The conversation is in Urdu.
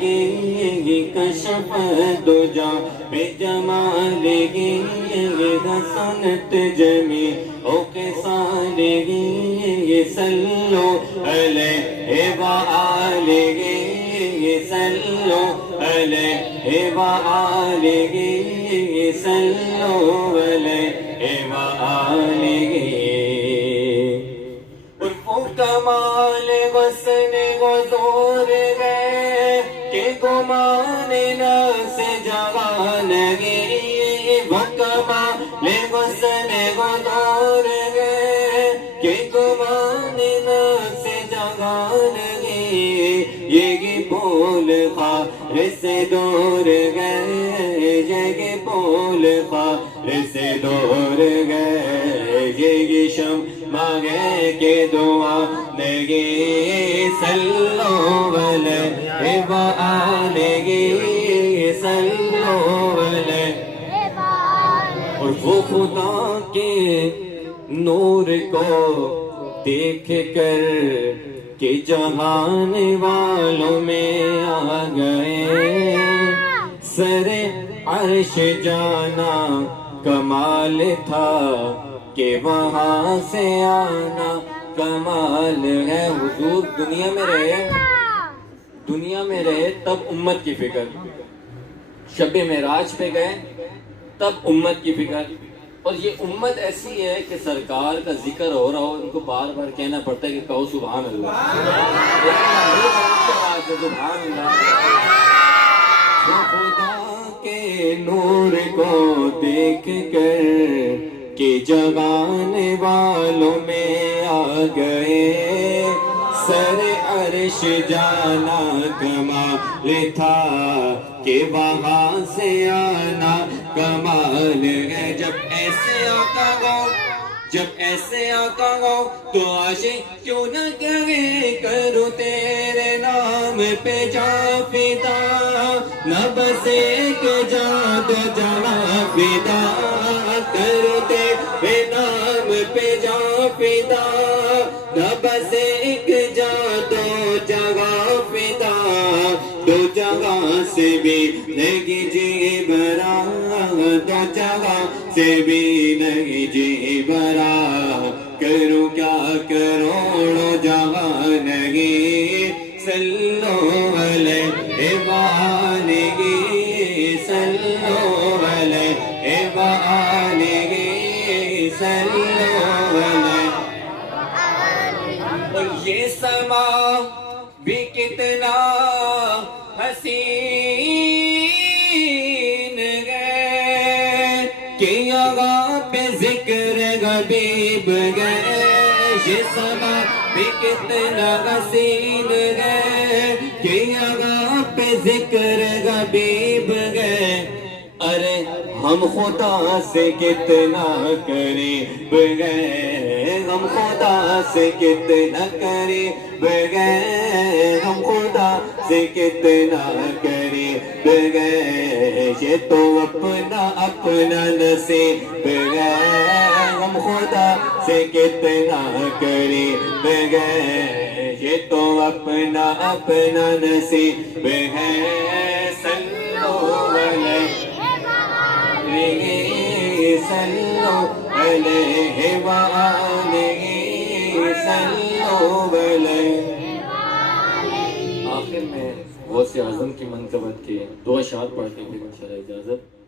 گی کشف دجا بے جمالگی حسنت جمی او کے سالگی صلو علیہ وآلہ صلو علیہ وآلہ صلو علیہ وآلہ کمال حسن حضور گئے کہ گمان نفس جوانگی وہ کمال حسن حضور گئے کہ گمان نفس جوانگی یہ پول خار سے دور گئے یہ پول خار سے دور گئے یہ شم مانگے کہ دعا نگی صلو علیہ وآلہ صلو علیہ اور وہ خدا کے نور کو دیکھ کر کہ جہان والوں میں آ گئے سر عرش جانا کمال تھا کہ وہاں سے آنا کمال ہے حضور دنیا میں رہے تب امت کی فکر شب معراج پہ گئے تب امت کی فکر اور یہ امت ایسی ہے کہ سرکار کا ذکر ہو رہا ہو ان کو بار بار کہنا پڑتا ہے کہ کہو سبحان اللہ سبحان اللہ خدا کے نور کو دیکھ کر کہ جگانے والوں میں آ گئے سر عرش جانا کمال تھا کہ وہاں سے آنا کمال ہے جب ایسے آقا ہو تو عاشق کیوں نہ کرے کرو تیرے نام پہ جا فدا نہ بس ایک جا دو جہاں فدا کرو تیرے نام پہ جا فدا نہ بس ایک جا دو جگہ فدا دو جگہ سے بھی نہیں جی برا دو جگہ سے بھی نہیں جی برا کروں کیا کروڑوں جہاں نہیں صلو علیہ وآلہ صلو علیہ وآلہ صلو علیہ اور یہ سما بھی کتنا حسین ہے کہ یہاں پہ ذکر حبیب گئے یہ سما بھی کتنا حسین ہے کہ یہاں پہ ذکر حبیب گئے ارے ہم خدا سے کتنا قریب گئے ہم خدا سے کتنا قریب گئے ہم خدا سے کتنا قریب گئے یہ تو اپنا نصیب گئے ہم خدا سے کتنا قریب گئے یہ تو اپنا نصیب ہے صلو علیہ صلو علیہ وآلہ صلو علیہ آخر میں غوث اعظم کی منقبت کے دو اشعار پڑھ کے پھر انشاءاللہ اجازت